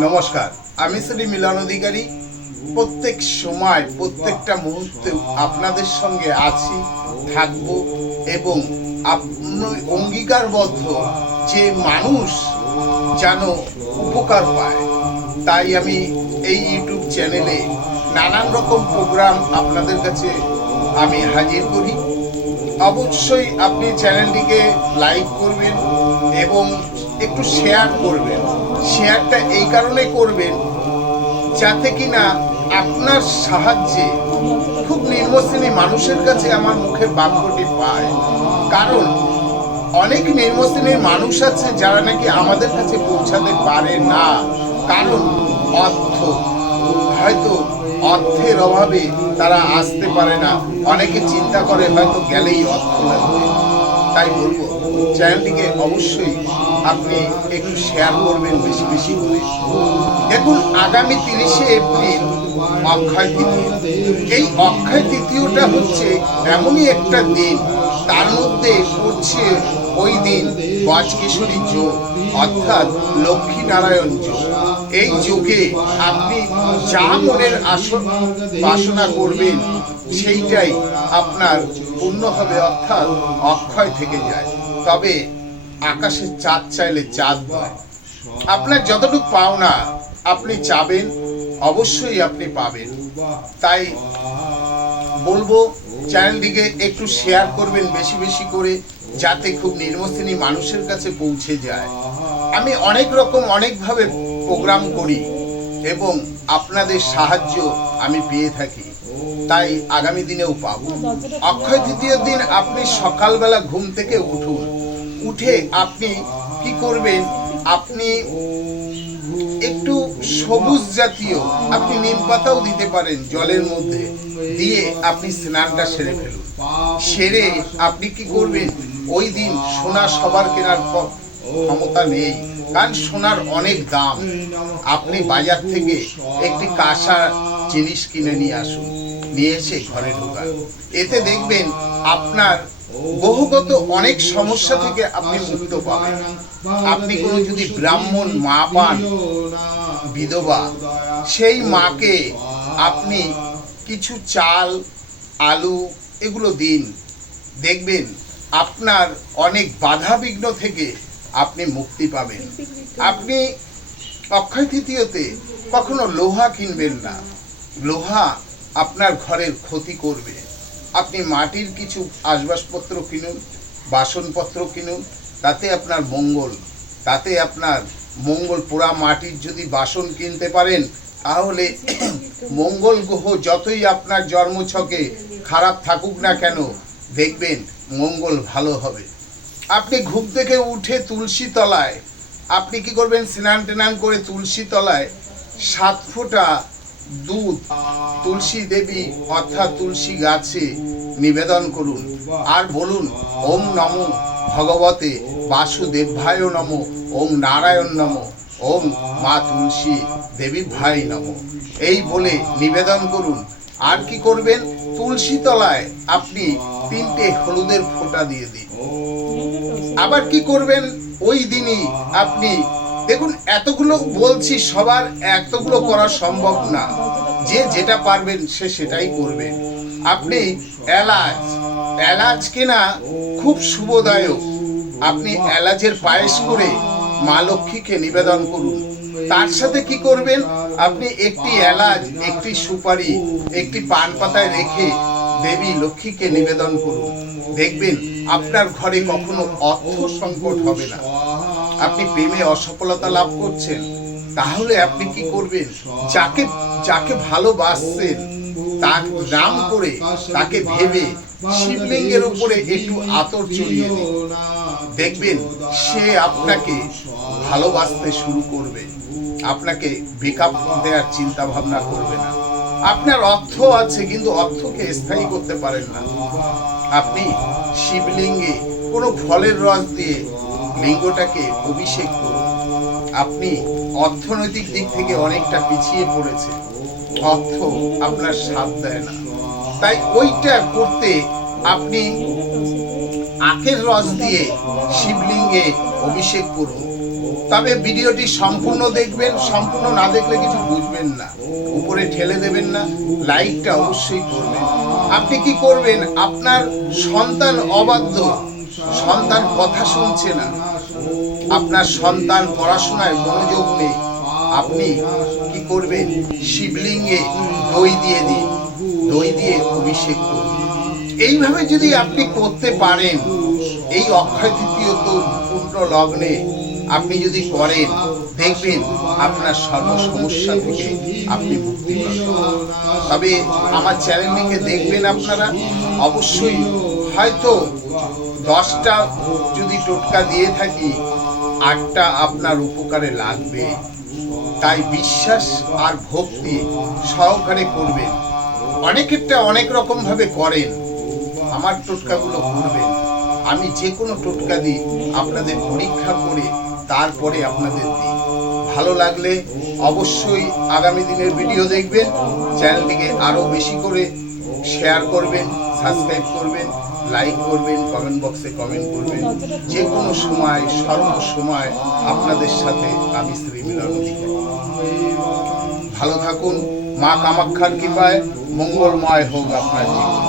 নমস্কার। আমি শ্রী মিলন অধিকারী। প্রত্যেক সময়, প্রত্যেকটা মুহূর্তে আপনাদের সঙ্গে আছি, থাকব এবং অঙ্গীকারবদ্ধ যে মানুষ যেন উপকার পায়। তাই আমি এই ইউটিউব চ্যানেলে নানান রকম প্রোগ্রাম আপনাদের কাছে আমি হাজির করি। অবশ্যই আপনি চ্যানেলটিকে লাইক করবেন এবং একটু শেয়ার করবেন। শেয়ারটা এই কারণে করবেন যাতে কিনা আপনার সাহায্যে খুব নির্মশ্রেণী মানুষের কাছে আমার মুখের বাক্যটি পায়। কারণ অনেক নির্মশ্রেণীর মানুষ আছে যারা নাকি আমাদের কাছে পৌঁছাতে পারে না। কারণ অর্থ, হয়তো অর্থের অভাবে তারা আসতে পারে না। অনেকে চিন্তা করে হয়তো গেলেই অর্থ লাগবে। তাই বলব, চ্যানেলটিকে অবশ্যই আপনি একটু শেয়ার করবেন বেশি বেশি করে। দেখুন, আগামী তিরিশে এপ্রিল অক্ষয় তৃতীয়। এই অক্ষয় তৃতীয়টা হচ্ছে এমনই একটা দিন, তার মধ্যে পড়ছে ওই দিন গজকেশরী যোগ, অর্থাৎ লক্ষ্মী নারায়ণ যোগ। এই যুগে আপনি যা মনের আসন বাসনা করবেন, সেইটাই আপনার হবে অর্থাৎ অক্ষয় থেকে যায়। তবে আকাশে চাঁদ চাইলে চাঁদ নয়। আপনার যতটুকু পাওনা আপনি চাবেন, অবশ্যই আপনি পাবেন। তাই বলব, চ্যানেলটিকে একটু শেয়ার করবেন বেশি বেশি করে, যাতে খুব নির্মশ্রেণী মানুষের কাছে পৌঁছে যায়। আমি অনেক রকম অনেকভাবে প্রোগ্রাম করি। এবং আপনাদের সাহায্য আমি পেয়ে থাকি। তাই আগামী দিনেও পাব। অক্ষয় তৃতীয় দিন আপনি সকালবেলা ঘুম থেকে উঠুন। উঠে আপনি কি করবেন? আপনি একটু সবুজ জাতীয়, আপনি নিম পাতাও দিতে পারেন জলের মধ্যে। দিয়ে আপনি স্নানটা সেরে ফেলুন। সেরে আপনি কি করবেন? ওই দিন সোনা সবার কেনার ক- ক্ষমতা নেই। কারণ সোনার অনেক দাম। আপনি বাজার থেকে একটি কাঁসা জিনিস কিনে নিয়ে আসুন। নিয়ে এসে ঘরে ঢোকান। এতে দেখবেন আপনার বহুগত অনেক সমস্যা থেকে আপনি মুক্ত পাবেন। আপনি কোনো যদি ব্রাহ্মণ, মা পান, বিধবা, সেই মাকে আপনি কিছু চাল, আলু এগুলো দিন। দেখবেন আপনার অনেক বাধা বিঘ্ন থেকে আপনি মুক্তি পাবেন। আপনি অক্ষয় তৃতীয়তে কখনো লোহা কিনবেন না। লোহা আপনার ঘরের ক্ষতি করবে। আপনি মাটির কিছু আসবাবপত্র কিনুন, বাসনপত্র কিনুন, তাতে আপনার মঙ্গল, তাতে আপনার মঙ্গল পোড়া মাটির যদি বাসন কিনতে পারেন, তাহলে মঙ্গল গ্রহ যতই আপনার জন্মছকে খারাপ থাকুক না কেন, দেখবেন মঙ্গল ভালো হবে। আপনি ঘুম থেকে উঠে তুলসী তলায়, আপনি কি করবেন? স্নান টেনান করে তুলসী তলায় সাত ফোঁটা দুধ তুলসী দেবী অর্থাৎ তুলসী গাছে নিবেদন করুন। আর বলুন, ওম নম ভগবতে বাসুদেব বাসুদেবায় নম, ওম নারায়ণ নম, ওম মা তুলসী দেবী ভাই নম। এই বলে নিবেদন করুন। আর কি করবেন? তুলসী তলায় আপনি তিনটে হলুদের ফোঁটা দিয়ে দিন। আবার কি করবেন? ওই দিনই আপনি, দেখুন, এতগুলো বলছি সবার, এতগুলো করা সম্ভব না। যে যেটা পারবেন সে সেটাই করবেন। আপনি এলাচ এলাচ কেনা খুব শুভদায়ক। আপনি এলাচের পায়েস করে মা লক্ষ্মীকে নিবেদন করুন। তার সাথে কি করবেন? আপনি একটি এলাচ, একটি সুপারি, একটি পান পাতায় রেখে দেবী লক্ষ্মীকে নিবেদন করুন। দেখবেন আপনার ঘরে কখনো অর্থ সংকট হবে না। আপনি প্রেমে অসফলতা লাভ করছেন। তাহলে আপনি কি করবেন? যাকে যাকে ভালোবাসছেন, তার নাম করে তাকে ভেবে শিবলিঙ্গের উপরে একটু আতর চড়িয়ে দিন। দেখবেন সে আপনাকে ভালোবাসতে শুরু করবে। আপনাকে বেকআপ দেওয়ার চিন্তা ভাবনা করবে না। আপনার অর্থ আছে, কিন্তু অর্থকে স্থায়ী করতে পারেন না। আপনি শিবলিঙ্গে কোনো ফলের রস দিয়ে লিঙ্গটাকে অভিষেক করুন। আপনি অর্থনৈতিক দিক থেকে অনেকটা পিছিয়ে পড়েছে অর্থ আপনার সাথ দেয় না। তাই ওইটা করতে আপনি আখের রস দিয়ে শিবলিঙ্গে অভিষেক করুন। তবে ভিডিওটি সম্পূর্ণ দেখবেন, সম্পূর্ণ না দেখলে কিছু বুঝবেন না। উপরে ঠেলে দেবেন না, লাইকটা অবশ্যই করবেন। আপনি কি করবেন? আপনার সন্তান অবাধ্য, সন্তান কথা শুনছে না। আপনার সন্তান পড়াশোনায় মনোযোগ নেই। আপনি কি করবেন? শিবলিঙ্গে দই দিয়ে দিন। দই দিয়ে অভিষেক করুন। এইভাবে যদি আপনি করতে পারেন, এই অক্ষয় তৃতীয় তো পূর্ণ লগ্নে আপনি যদি করেন, দেখবেন আপনার সর্ব সমস্যা থেকে আপনি মুক্তি পাবেন। তবে আমার চ্যানেলটিকে দেখবেন আপনারা, অবশ্যই হয়তো দশটা যদি টোটকা দিয়ে থাকি, আটটা আপনার উপকারে লাগবে। তাই বিশ্বাস আর ভক্তি সহকারে করবেন। অনেকেরটা অনেক রকম ভাবে করেন। আমার টোটকাগুলো করবেন আমি যে কোনো টোটকা দিই আপনাদের পরীক্ষা করে তারপরে আপনাদের দিই। ভালো লাগলে অবশ্যই আগামী দিনের ভিডিও দেখবেন, চ্যানেলটিকে আরও বেশি করে শেয়ার করবেন, সাবস্ক্রাইব করবেন, লাইক করবেন, কমেন্ট বক্সে কমেন্ট করবেন। যে কোনো সময়, সর্ব সময় আপনাদের সাথে আমি শ্রী মিলন ভালো থাকুন, মা কামাক্ষার কৃপায়, মঙ্গলময় হোক আপনার জীবন।